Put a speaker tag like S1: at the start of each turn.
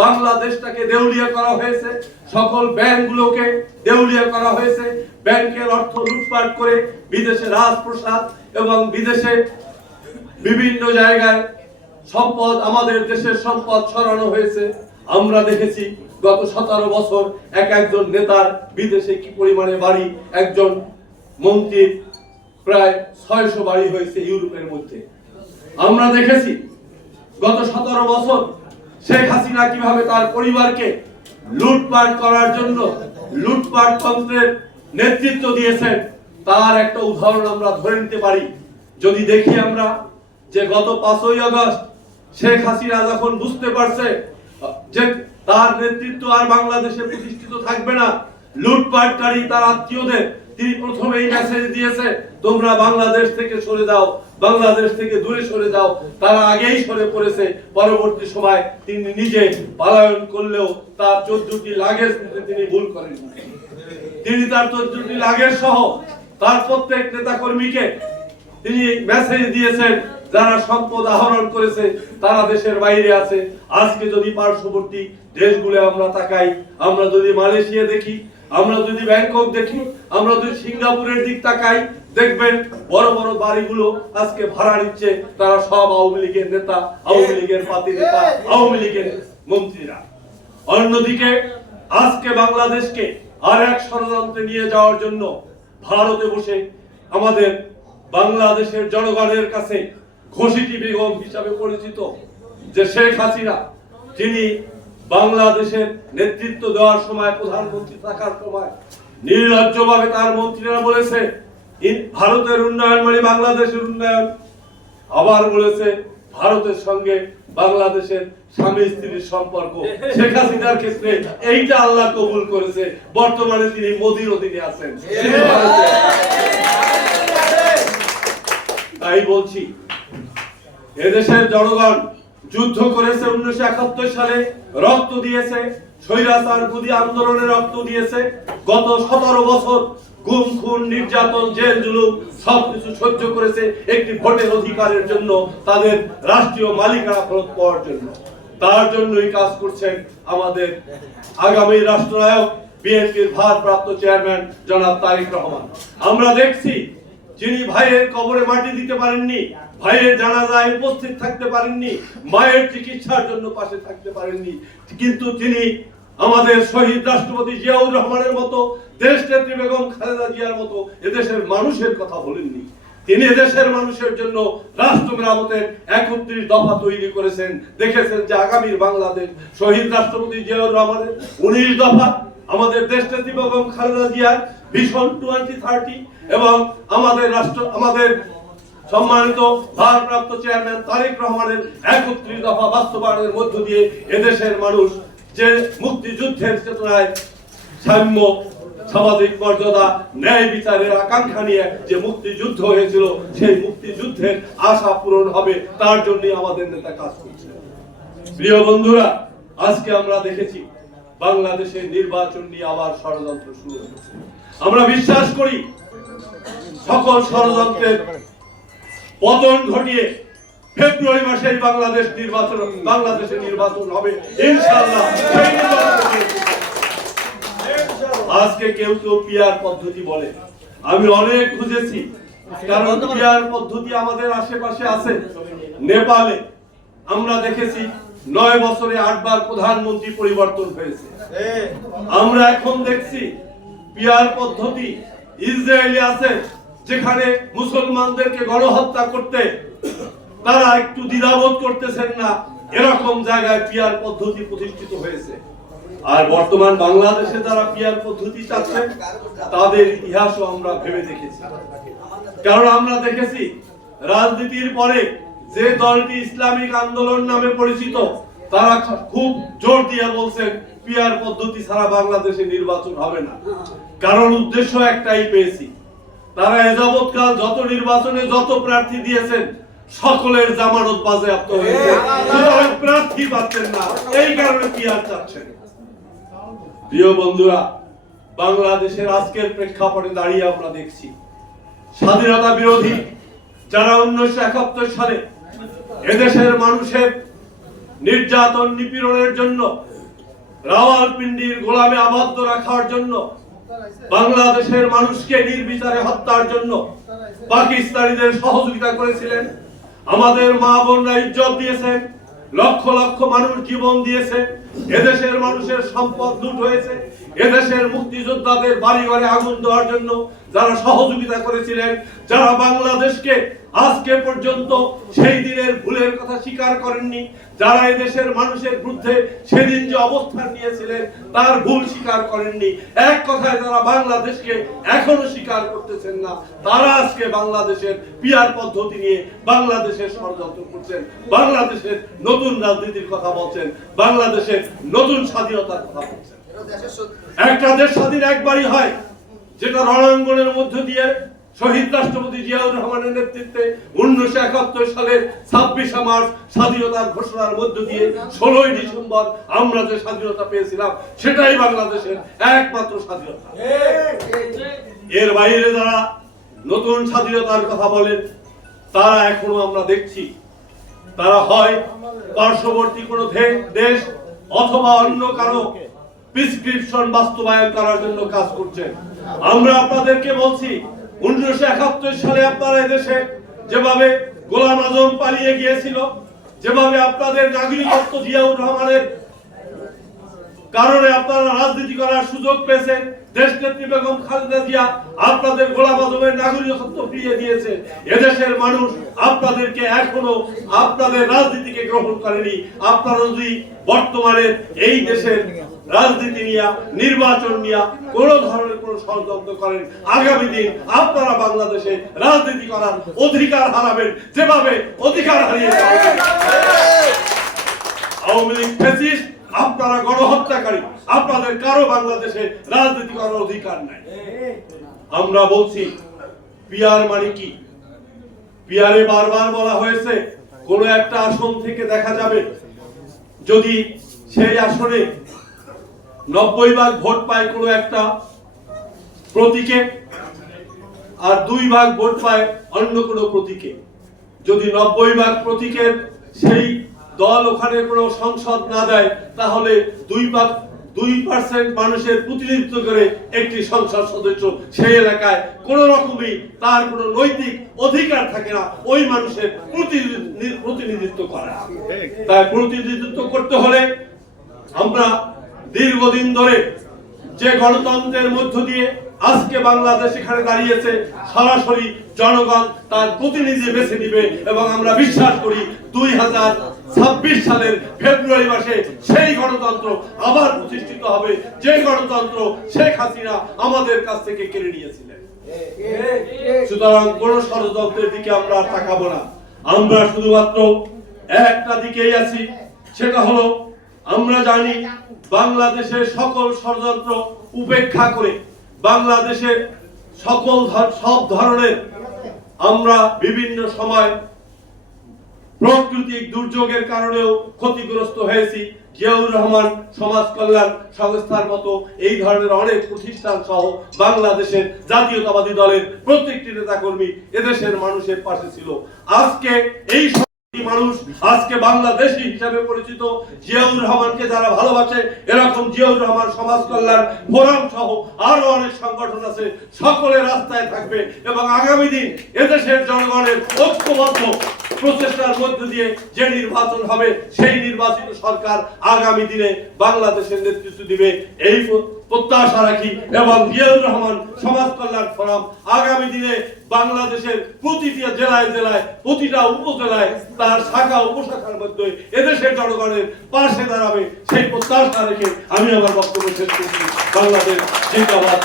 S1: বাংলাদেশটাকে দেউলিয়া করা হয়েছে। সকল ব্যাংকগুলোকে দেউলিয়া করা হয়েছে। ব্যাংকের অর্থ লুটপাট করে বিদেশে রাজপ্রসাদ এবং বিদেশে বিভিন্ন জায়গায় সম্পদ, আমাদের দেশের সম্পদ সরানো হয়েছে। আমরা দেখেছি গত সতেরো বছর এক একজন নেতার বিদেশে কি পরিমাণে বাড়ি, একজন মন্ত্রীর প্রায় ছয়শো বাড়ি হয়েছে ইউরোপের মধ্যে। আমরা দেখেছি গত সতেরো বছর শেখ হাসিনা কীভাবে তার পরিবারকে লুটপাট করার জন্য লুটপাট তন্ত্রের নেতৃত্ব দিয়েছেন, তার একটা উদাহরণ আমরা ধরে নিতে পারি। যদি দেখি আমরা যে গত পাঁচই আগস্ট শেখ হাসিনা যখন বুঝতে পারছে যে তার নেতৃত্ব আর বাংলাদেশে প্রতিষ্ঠিত থাকবে না, লুটপাটকারী তার আত্মীয়দের তিনি প্রথমে এই মেসেজ দিয়েছে, তোমরা বাংলাদেশ থেকে সরে বাংলাদেশ থেকে দূরে সরে যাও। তারা আগেই সরে পড়েছে। পরবর্তী সময় তিনি নিজে পালায়ন করলেও তার চোদ্দটি লাগেজ তিনি ভুল করেন তিনি তার চোদ্দটি লাগেজ সহ তার প্রত্যেক নেতা কর্মীকে তিনি মেসেজ দিয়েছেন, যারা সম্পদ আহরণ করেছে, তারা দেশের বাইরে আছে। আজকে যদি পার্শ্ববর্তী দেশগুলো আমরা তাকাই, আমরা যদি মালয়েশিয়া দেখি, আমরা যদি ব্যাংকক দেখি আমরা যদি সিঙ্গাপুরের দিক তাকাই, দেখবেন বড় বড় বাড়িগুলো আজকে ভাড়া নিচ্ছে। তারা সব আওয়ামী লীগের নেতা, আওয়ামী লীগের পাতি নেতা, আওয়ামী লীগের মন্ত্রীরা। অন্যদিকে, আজকে বাংলাদেশকে আর এক ষড়যন্ত্রে নিয়ে যাওয়ার জন্য ভারতে বসে আমাদের বাংলাদেশের জনগণের কাছে ঘোষিটি বেগম হিসাবে পরিচিত যে শেখ হাসিনা, যিনি বাংলাদেশের নেতৃত্ব দেওয়ার সময় প্রধানমন্ত্রী থাকার সময় তার মন্ত্রীরা বলেছে ভারতের উন্নয়ন মানে বাংলাদেশের উন্নয়ন। আবার বলেছে, ভারতের সঙ্গে বাংলাদেশের স্বামী স্ত্রীর সম্পর্ক। শেখ হাসিনার ক্ষেত্রে এইটা আল্লাহ কবুল করেছে। বর্তমানে তিনি মোদির অধীনে আছেন। তাই বলছি, এদেশের জনগণ যুদ্ধ করেছে উনিশশো একাত্তর সালে, রক্ত দিয়েছে। স্বৈরাচার আন্দোলনে রক্ত দিয়েছে। গত সতেরো বছর গুম, খুন, নির্যাতন, জেল সবকিছু সহ্য করেছে একটি ভোটের অধিকারের জন্য, তাদের রাষ্ট্রীয় মালিকানা ফেরত পাওয়ার জন্য। তার জন্যই কাজ করছেন আমাদের আগামী রাষ্ট্রনায়ক, বিএনপির ভারপ্রাপ্ত চেয়ারম্যান জনাব তারেক রহমান। আমরা দেখছি যিনি ভাইয়ের কবরে মাটি দিতে পারেননি, ভাইয়ের জানাজায় উপস্থিত থাকতে পারেননি, মায়ের চিকিৎসার জন্য পাশে থাকতে পারেননি, কিন্তু তিনি আমাদের শহীদ রাষ্ট্রপতি জিয়াউর রহমানের মতো দেশ নেত্রী বেগম খালেদা জিয়ার মতো এদেশের মানুষের কথা বলেননি। তিনি এদেশের মানুষের জন্য রাষ্ট্র মেরামতের একত্রিশ দফা তৈরি করেছেন। দেখেছেন যে আগামীর বাংলাদেশ শহীদ রাষ্ট্রপতি জিয়াউর রহমানের উনিশ দফা আমাদের দেশ নেত্রী বেগম খালেদা জিয়ার ভিশন টোয়েন্টি থার্টি এবং আমাদের রাষ্ট্র, আমাদের সম্মানিত ভারপ্রাপ্ত চেয়ারম্যান তারেক রহমানের একত্রিশ দফা বাস্তবায়নের মধ্য দিয়ে এদেশের মানুষ যে মুক্তিযুদ্ধের চেতনায় সাম্য সামাজিক মর্যাদা, ন্যায় বিচারের আকাঙ্ক্ষা নিয়ে যে মুক্তিযুদ্ধ হয়েছিল, সেই মুক্তিযুদ্ধের আশা পূরণ হবে, তার জন্যই আমাদের নেতা কাজ করছে। প্রিয় বন্ধুরা, আজকে আমরা দেখেছি বাংলাদেশের নির্বাচন নিয়ে আবার ষড়যন্ত্র শুরু হয়েছে। আমরা বিশ্বাস করি, সকল ষড়যন্ত্রের পতন ঘটিয়ে ফেব্রুয়ারি মাসে বাংলাদেশ নির্বাচন, বাংলাদেশে নির্বাচন হবে, ইনশাআল্লাহ। আজকে কেউ কেউ পিয়ার পদ্ধতি বলে। আমি অনেক খুঁজেছি, কারণ পিয়ার পদ্ধতি আমাদের আশেপাশে আছে। নেপালে আমরা দেখেছি, নয় বছরে আটবার প্রধানমন্ত্রী পরিবর্তন হয়েছে। আমরা এখন দেখছি, পিয়ার পদ্ধতি ইসরায়েলে আছে, যেখানে মুসলমানদেরকে গণহত্যা করতে তারা একটু দ্বিধাবোধ করতেছেন না। এরকম জায়গায় পিয়ার পদ্ধতি প্রতিষ্ঠিত হয়েছে। আর বর্তমান বাংলাদেশে যারা পিয়ার পদ্ধতি চাচ্ছেন তাদের ইতিহাসও আমরা ভেবে দেখেছি। কারণ আমরা দেখেছি, রাজনীতির পরে যে দলটি ইসলামিক আন্দোলন নামে পরিচিত, তারা খুব জোর দিয়ে বলছেন, পিয়ার পদ্ধতি ছাড়া বাংলাদেশে নির্বাচন হবে না। কারণ উদ্দেশ্য একটাই পেয়েছি। তারা এযাবৎকাল যত নির্বাচনে যত প্রার্থী দিয়েছেন সকলের জামানত বাজেয়াপ্ত হয়েছে। সুতরাং প্রার্থী পাচ্ছেন না। এই কারণে পিয়ার চাচ্ছেন? প্রিয় বন্ধুরা বাংলাদেশের আজকের প্রেক্ষাপটে দাঁড়িয়ে আমরা দেখছি স্বাধীনতা বিরোধী যারা উনিশশো একাত্তর সালে এদেশের মানুষের নির্যাতন নিপীড়নের জন্য রাওয়ালপিন্ডির গোলামে আবদ্ধ রাখার জন্য বাংলাদেশের মানুষকে নির্বিচারে হত্যার জন্য পাকিস্তানিদের সহযোগিতা করেছিলেন আমাদের মা বোনরা ইজ্জত দিয়েছেন লক্ষ লক্ষ মানুষ জীবন দিয়েছে, এদেশের মানুষের সম্পদ লুট হয়েছে, এদেশের মুক্তিযোদ্ধাদের বাড়ি ঘরে আগুন দেওয়ার জন্য যারা সহযোগিতা করেছিলেন যারা বাংলাদেশকে আজকে পর্যন্ত সেই দিনের ভুলের কথা স্বীকার করেননি যারা এদেশের মানুষের বিরুদ্ধে সেদিন যে অবস্থান নিয়েছিলেন তার ভুল স্বীকার করেননি। এক কথায় যারা বাংলাদেশকে এখনও স্বীকার করতেছেন না। তারা আজকে বাংলাদেশের পিয়ার পদ্ধতি নিয়ে বাংলাদেশের ষড়যন্ত্র করছেন বাংলাদেশের নতুন রাজনীতির কথা বলছেন বাংলাদেশের নতুন স্বাধীনতার কথা বলছেন। একটা দেশ স্বাধীন একবারই হয় যেটা রণাঙ্গনের মধ্য দিয়ে শহীদ রাষ্ট্রপতি জিয়াউর রহমানের নেতৃত্বে উনিশশো একাত্তর সালের ছাব্বিশে মার্চ স্বাধীনতার ঘোষণার মধ্য দিয়ে ষোলোই ডিসেম্বর আমরা যে স্বাধীনতা পেয়েছিলাম, সেটাই বাংলাদেশের একমাত্র স্বাধীনতা। এর বাইরে যারা নতুন স্বাধীনতার কথা বলেন, তারা এখনও আমরা দেখছি, তারা হয় পার্শ্ববর্তী কোনো দেশ অথবা অন্য কারও প্রিসক্রিপশন বাস্তবায়ন করার জন্য কাজ করছেন। আমরা আপনাদেরকে বলছি, উনিশশো একাত্তর সালে আপনারা এদেশে যেভাবে গোলাম আজম পালিয়ে গিয়েছিল, যেভাবে আপনাদের নাগরিকত্ব জিয়াউর রহমানের কারণে আপনারা রাজনীতি করার সুযোগ পেয়েছেন। দেশ নেত্রী বেগম খালেদা জিয়া আপনাদের গোলাম আজমের নাগরিকত্ব ফিরিয়ে দিয়েছে। এদেশের মানুষ আপনাদেরকে এখনও আপনাদের রাজনীতিকে গ্রহণ করেনি। আপনারা যদি বর্তমানে এই দেশের রাজনীতি নিয়ে, নির্বাচন নিয়ে কোন ধরনের কোন ষড়যন্ত্র করেন, আগামী দিন আপনারা বাংলাদেশে রাজনীতি করার অধিকার হারাবেন। যেভাবে অধিকার হারিয়েছে আওয়ামী লীগ আপনারা গণহত্যাকারী, আপনাদের কারও বাংলাদেশে রাজনীতি করার অধিকার নাই। আমরা বলছি, পিয়ার মানে কি? পিয়ারে বারবার বলা হয়েছে, কোন একটা আসন থেকে দেখা যাবে, যদি সেই আসনে নব্বই ভাগ ভোট পায় কোনো একটা প্রতীকে, আর দুই ভাগ ভোট পায় অন্য কোনো প্রতীকে। যদি নব্বই ভাগ প্রতীকের সেই দল ওখানে কোনো সংসদ না দেয়, তাহলে দুই ভাগ দুই পার্সেন্ট মানুষের প্রতিনিধিত্ব করে একটি সংসদ সদস্য সেই এলাকায় কোন রকমই তার কোনো নৈতিক অধিকার থাকে না, ওই মানুষের প্রতিনিধি- প্রতিনিধিত্ব করা। তাই প্রতিনিধিত্ব করতে হলে আমরা দীর্ঘদিন ধরে যে গণতন্ত্রের মধ্য দিয়ে আজকে বাংলাদেশ এখানে দাঁড়িয়েছে, সরাসরি জনগণ তার প্রতিনিধি বেছে নিবে এবং আমরা বিশ্বাস করি দুই হাজার ছাব্বিশ সালের ফেব্রুয়ারি মাসে সেই গণতন্ত্র আবার প্রতিষ্ঠিত হবে, যে গণতন্ত্র শেখ হাসিনা আমাদের কাছ থেকে কেড়ে নিয়েছিলেন। সুতরাং কোন ষড়যন্ত্রের দিকে আমরা আর তাকাবো না। আমরা শুধুমাত্র একটা দিকেই আছি, সেটা হলো আমরা জানি বাংলাদেশের সকল ষড়যন্ত্র উপেক্ষা করে বাংলাদেশের সকল সব ধরনের আমরা বিভিন্ন সময় প্রাকৃতিক দুর্যোগের কারণেও ক্ষতিগ্রস্ত হয়েছি। জিয়াউর রহমান সমাজ কল্যাণ সংস্থার মতো এই ধরনের অনেক প্রতিষ্ঠান সহ বাংলাদেশের জাতীয়তাবাদী দলের প্রত্যেকটি নেতাকর্মী এদেশের মানুষের পাশে ছিল। আজকে এই মানুষ, আজকে বাংলাদেশি হিসাবে পরিচিত জিয়াউর রহমানকে যারা ভালোবাসে, এরকম জিয়াউর রহমান সমাজ কল্যাণ ফোরাম সহ আরও অনেক সংগঠন আছে, সকলে রাস্তায় থাকবে এবং আগামী দিন এদেশের জনগণের ঐক্যবদ্ধ প্রচেষ্টার মধ্য দিয়ে যে নির্বাচন হবে, সেই নির্বাচিত সরকার আগামী দিনে বাংলাদেশের নেতৃত্ব দিবে। এই প্রত্যাশা রাখি এবং জিয়াউর রহমান সমাজ কল্যাণ ফোরাম আগামী দিনে বাংলাদেশের প্রতিটি জেলায় জেলায়, প্রতিটা উপজেলায় তার শাখা উপশাখার মধ্যে এদেশের জনগণের পাশে দাঁড়াবে সেই প্রত্যাশা রেখে আমি আমার বক্তব্য শেষ করছি। বাংলাদেশ জিন্দাবাদ।